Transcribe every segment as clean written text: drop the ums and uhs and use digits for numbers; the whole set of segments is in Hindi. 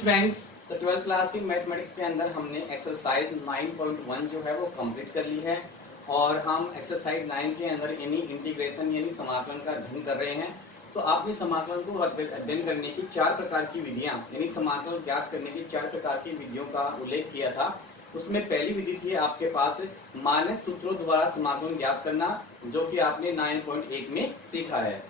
स्टूडेंट्स, तो 12th क्लास की मैथमेटिक्स के अंदर हमने एक्सरसाइज 9.1 जो है वो कंप्लीट कर ली है और हम एक्सरसाइज 9 के अंदर यानी इंटीग्रेशन यानी समाकलन का अध्ययन कर रहे हैं। तो आपने समाकलन को अध्ययन करने की 4 प्रकार की विधियां यानी समाकलन ज्ञात करने की 4 प्रकार की विधियों का उल्लेख किया था। उसमें पहली विधि थी आपके पास मानक सूत्रों द्वारा समाकलन ज्ञात करना, जो कि आपने 9.1 में सीखा है।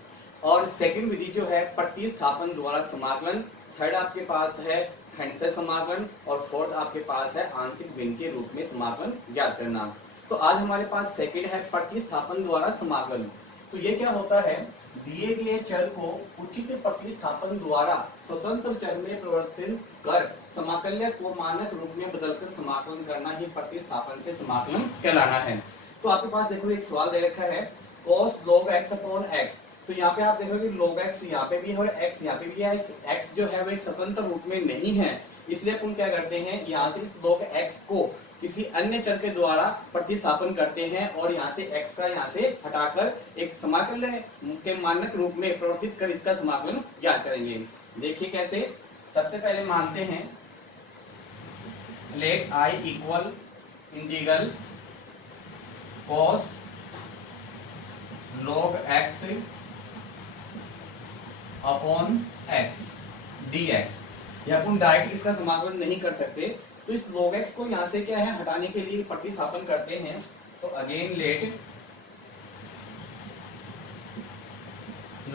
और सेकंड विधि जो है प्रतिस्थापन द्वारा समाकलन, थर्ड आपके पास है खंडशः समाकलन और फोर्थ आपके पास है आंशिक भिन्न के रूप में समाकलन ज्ञात करना। तो आज हमारे पास सेकंड है प्रतिस्थापन द्वारा समाकलन। तो ये क्या होता है, दिए गए चर को उचित प्रतिस्थापन द्वारा स्वतंत्र चर में परिवर्तित कर समाकल्य को मानक रूप में बदलकर समाकलन करना ही प्रतिस्थापन से समाकलन कहलाना है। तो आपके पास देखो एक सवाल दे रखा है cos log x upon x। तो यहाँ पे आप देखोगे log x यहाँ पे भी है और x यहाँ पे भी है। x जो है वो एक स्वतंत्र रूप में नहीं है, इसलिए अपन क्या करते हैं, यहाँ से इस log x को किसी अन्य चर के द्वारा प्रतिस्थापन करते हैं और यहाँ से x का यहाँ से हटाकर एक समाकलन के मानक रूप में परिवर्तित कर इसका समाकलन ज्ञात करेंगे। देखिए कैसे। सबसे पहले मानते हैं let i equal integral cos log x upon x dx। या अपन डायरेक्ट इसका समाकलन नहीं कर सकते, तो इस log x को यहाँ से क्या है हटाने के लिए प्रतिस्थापन करते हैं। तो अगेन लेट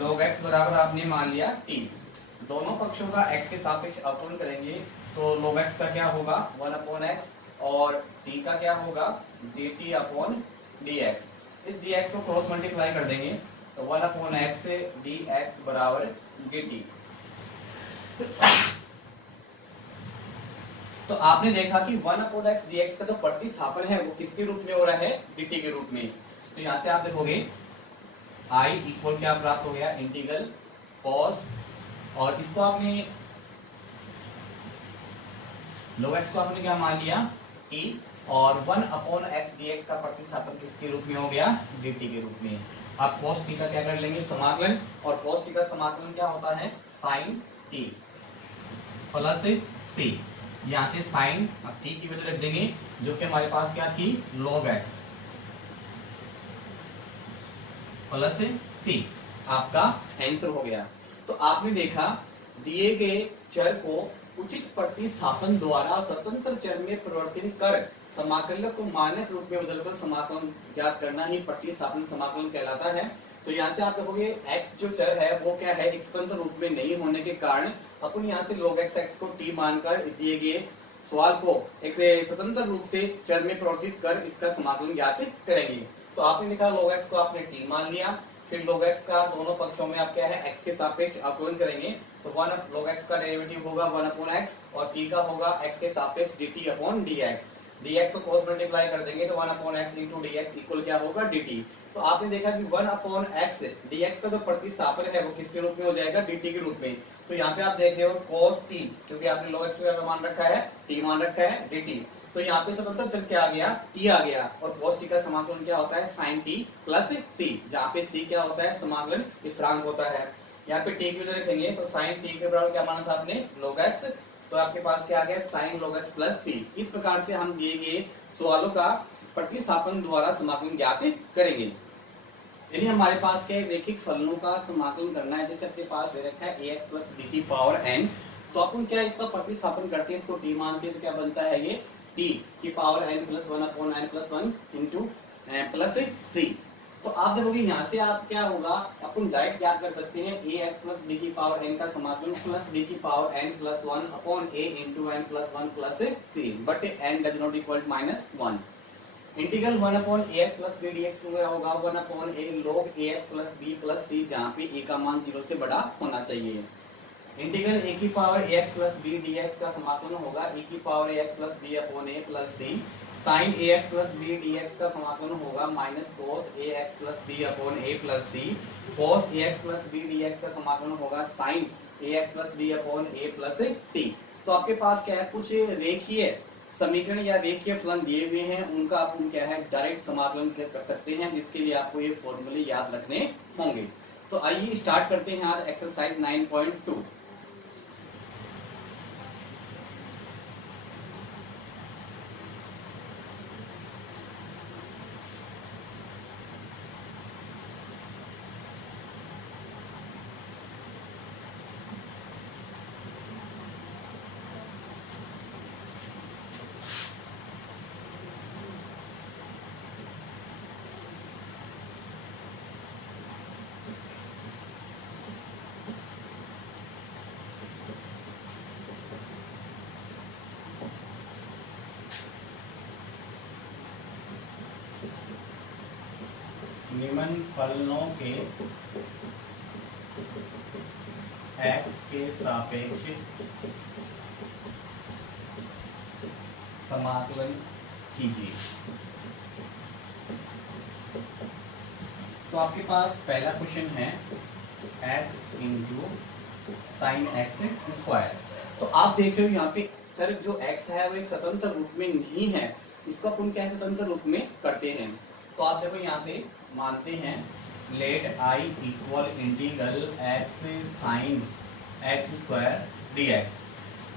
log x बराबर आपने मान लिया t, दोनों पक्षों का x के सापेक्ष अवकलन करेंगे। तो log x का क्या होगा 1 अपॉन x और t का क्या होगा dt अपॉन dx। इस dx को क्रॉस मल्टीप्लाई कर देंगे तो 1 अपॉन x से dx बराबर dt। तो आपने देखा कि 1 अपॉन x dx का जो प्रतिस्थापन है वो किसके रूप में हो रहा है, dt के रूप में। तो यहाँ से आप देखोगे i इक्वल क्या प्राप्त हो गया इंटीग्रल cos, और इसको आपने log x को आपने क्या मान लिया t, और 1 अपॉन x dx का प्रतिस्थापन किसके रूप में हो गया, dt के रूप में। आप cos t का क्या कर लेंगे समाकलन, और cos t का समाकलन क्या होता है sin t प्लस c। यहाँ से sin t की वैल्यू रख देंगे जो कि हमारे पास क्या थी log x प्लस c, आपका आंसर हो गया। तो आपने देखा दिए गए चर को उचित प्रतिस्थापन द्वारा स्वतंत्र चर में परिवर्तित कर समाकलन को मानक रूप में बदलकर समाकलन ज्ञात करना ही प्रतिस्थापन समाकलन कहलाता है। तो यहाँ से आप देखोगे x जो चर है वो क्या है एक स्वतंत्र रूप में नहीं होने के कारण अपन यहाँ से log x को t मानकर दिए गए सवाल को एक स्वतंत्र रूप से चर में परिवर्तित कर इसका समाकलन ज्ञात करेंगे। तो आपने लिखा log x को आपने t मान लिया, फिर log x का दोनों पक्षों में आप क्या है x के सापेक्ष अवकलन करेंगे। तो 1 log x का डेरिवेटिव होगा 1 अपॉन x और t का होगा x के सापेक्ष dt अपॉन dx। dx को क्रॉस मल्टीप्लाई कर देंगे तो 1 upon x into dx equal क्या होगा dt। तो आपने देखा कि 1 अपॉन x dx का जो प्रतिस्थापन है वो किसके रूप में हो जाएगा dt के रूप में। तो यहाँ पे आप देख रहे हो cos t, क्योंकि आपने log x को मान रखा है t मान रखा है dt। तो यहाँ पे स्वतंत्र चर क्या आ गया t आ गया, और cos t का समाकलन क्या होता है sin t प्लस c, जहाँ पे c क्या होता है समाकलन स्थिरांक होता है। यहाँ पे t की वजह रखेंगे तो sin t के बराबर क्या माना था आपने log x, तो आपके पास क्या आ गया sin log x plus c। इस प्रकार से हम दिए गए सवालों का प्रतिस्थापन द्वारा समाकलन ज्ञात करेंगे। यदि हमारे पास क्या रेखिक फलनों का समाकलन करना है, जैसे अपने पास दे रखा है ax प्लस b की पावर n, तो अपन क्या इसका प्रतिस्थापन करते हैं, इसको t मानते हैं तो क्या बनता है ये t की power n plus 1 upon n plus 1 into plus c। तो आप देखोगे यहाँ से आप क्या होगा अपन डायरेक्ट याद कर सकते हैं ax प्लस b की पावर n का समाकलन प्लस b की power n plus 1 upon a into n plus 1 plus c, but n does not equal minus 1। Integral 1 upon ax plus b dx होगा 1 upon a log ax plus b plus c, जहाँ पे a का मान 0 से बड़ा होना चाहिए। इंटीग्रल a की power ax plus b dx का समाकलन होगा e की power ax plus b upon a plus c। sin ax plus b dx का समाकलन होगा minus cos ax plus b upon a plus c। cos ax plus b dx का समाकलन होगा sin ax plus b upon a plus c। तो आपके पास क्या है कुछ रेखीय समीकरण या रेखीय फलन दिए हुए हैं, उनका आप क्या है डायरेक्ट समाकलन कर सकते हैं, जिसके लिए आपको ये फॉर्मूले याद रखने होंगे। तो आइए स्टार्ट करते हैं आज एक्सरसाइज 9.2। निम्न फलनों के x के सापेक्ष समाकलन कीजिए। तो आपके पास पहला क्वेश्चन है x into sine x square. तो आप देख रहे हो यहाँ पे सर जो x है वो एक स्वतंत्र रूप में नहीं है, इसको अपन क्या स्वतंत्र रूप में करते हैं। तो आप देखो यहाँ से मानते हैं let i equal integral x sine x square dx।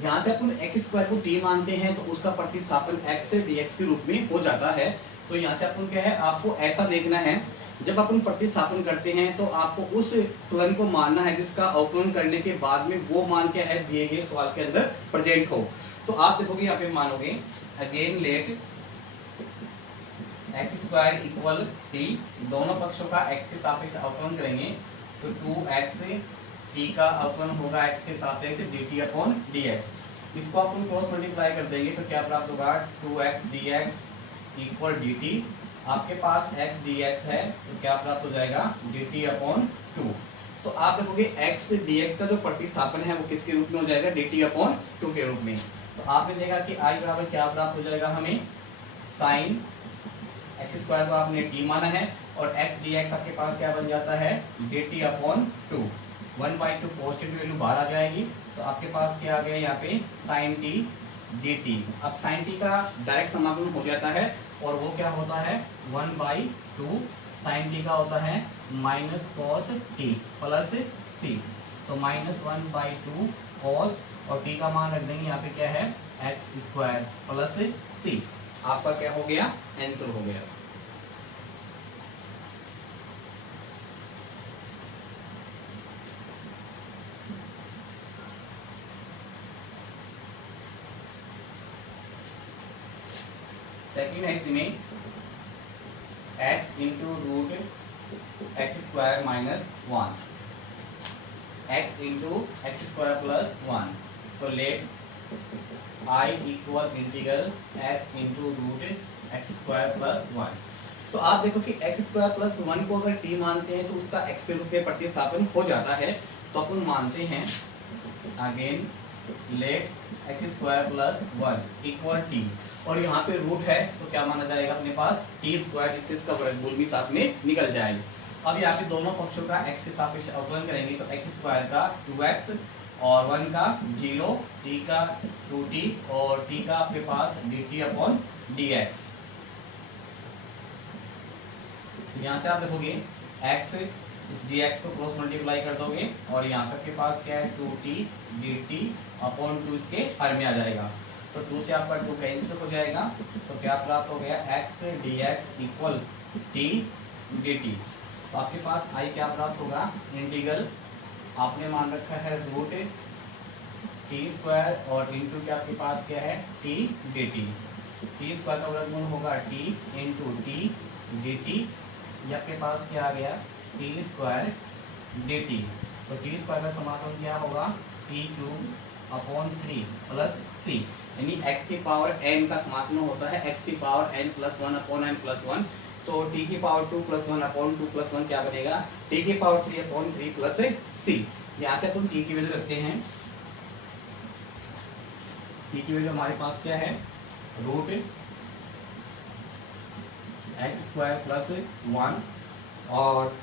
यहाँ से अपन एक्स स्क्वायर को t मानते हैं तो उसका प्रतिस्थापन x से dx के रूप में हो जाता है। तो यहाँ से अपन क्या है, आपको ऐसा देखना है जब अपन प्रतिस्थापन करते हैं तो आपको उस फलन को मानना है जिसका अवकलन करने के बाद में वो मान क्या है दिए गए सवाल के अंदर प्रेजेंट हो। तो आप देखोगे यहाँ पे मानोगे again let x square equal T, दोनों पक्षों का x के सापेक्ष अवकलन करेंगे तो 2x t का अवकलन होगा x के सापेक्ष dt अपॉन dx। इसको अपन क्रॉस मल्टीप्लाई कर देंगे तो क्या प्राप्त होगा 2x dx इक्वल dt। आपके पास x dx है तो क्या प्राप्त हो जाएगा dt अपॉन 2। तो आप देखोगे x dx का जो प्रतिस्थापन है वो किसके रूप में हो जाएगा dt अपॉन 2 के रूप में। तो आपने देखा कि i बराबर क्या प्राप्त हो जाएगा हमें साइन एक्स स्क्वायर को आपने t माना है और x dx आपके पास क्या बन जाता है dt अपॉन 2। 1/2 पॉजिटिव वैल्यू बाहर आ जाएगी तो आपके पास क्या आ गया यहाँ पे साइन t dt। अब साइन t का डायरेक्ट समाकलन हो जाता है और वो क्या होता है 1/2 साइन t का होता है minus cos t plus c। तो माइनस 1/2 कॉस और t का मान रख देंगे यहाँ पे क्या है एक्स स्क्वायर प्लस c। आपका क्या हो गया आंसर हो गया। सेकेंड है इसमें x into root x square minus 1, x into x square plus 1। तो let i equal integral x into root x square plus 1। तो आप देखो कि एक्स स्क्वायर प्लस 1 को अगर t मानते हैं तो उसका x के रूप में प्रतिस्थापन हो जाता है। तो अपन मानते हैं again let x square plus 1 equal t और यहाँ पे रूट है तो क्या माना जाएगा अपने पास टी स्क्वायर, जिससे इसका वर्गमूल भी साथ में निकल जाएगा। अब यहाँ पे दोनों पक्षों का x के सापेक्ष अवकलन करेंगे तो एक्स स्क्वायर का 2x और 1 का 0, t का 2t और t का आपके पास dt अपॉन dx। यहाँ से आप देखोगे x इस dx को क्रॉस मल्टीप्लाई कर दोगे और यहाँ पे आपके पास क्या है 2t dt अपॉन 2 इसके हर में आ जाएगा। तो 2 से आपका 2 कैंसिल हो जाएगा तो क्या प्राप्त हो गया x dx equal t dt। तो आपके पास i क्या प्राप्त होगा इंटीग्रल आपने मान रखा है रूट टी स्क्वायर और इंटू क्या आपके पास क्या है t dt। टी स्क्वायर का वर्गमूल होगा t इंटू टी dt। ये आपके पास क्या आ गया टी स्क्वायर dt। तो टी स्क्वायर का समाकलन क्या होगा t cube upon 3 plus c, यानी x की पावर n का समाकलन होता है x की power n plus 1 upon n plus 1। तो t की पावर 2 प्लस 1 अपॉन 2 प्लस 1 क्या बनेगा t की पावर 3 अपॉन 3 प्लस c। यहाँ से अपन t की वैल्यू रखते हैं। t की वैल्यू हमारे पास क्या है रूट एक्स स्क्वायर प्लस 1 और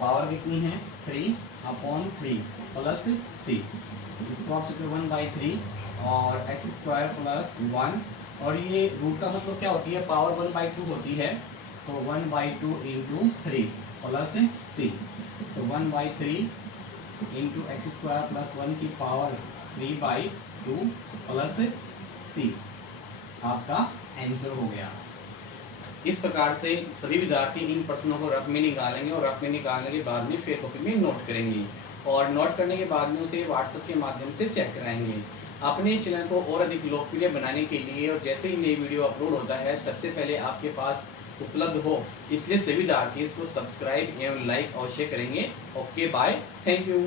पावर कितनी है 3 अपॉन 3 प्लस c। इसको आप सकते 1/3 और एक्स स्क्वायर प्लस 1 और ये रूट का मतलब क्या होती है पावर 1/2 होती है तो 1/2 इंटू 3 प्लस c। तो 1/3 इंटू एक्स स्क्वायर प्लस 1 की पावर 3/2 प्लस c आपका आंसर हो गया। इस प्रकार से सभी विद्यार्थी इन प्रश्नों को रफ में निकालेंगे और रफ में निकालने के बाद में फिर कॉपी में नोट करेंगे और नोट करने के बाद में उसे व्हाट्सएप के माध्यम से चेक कराएंगे। अपने चैनल को और अधिक लोकप्रिय बनाने के लिए और जैसे ही नई वीडियो अपलोड होता है सबसे पहले आपके पास उपलब्ध हो, इसलिए सभी विद्यार्थी इसको सब्सक्राइब एवं लाइक अवश्य करेंगे। Okay bye, thank you.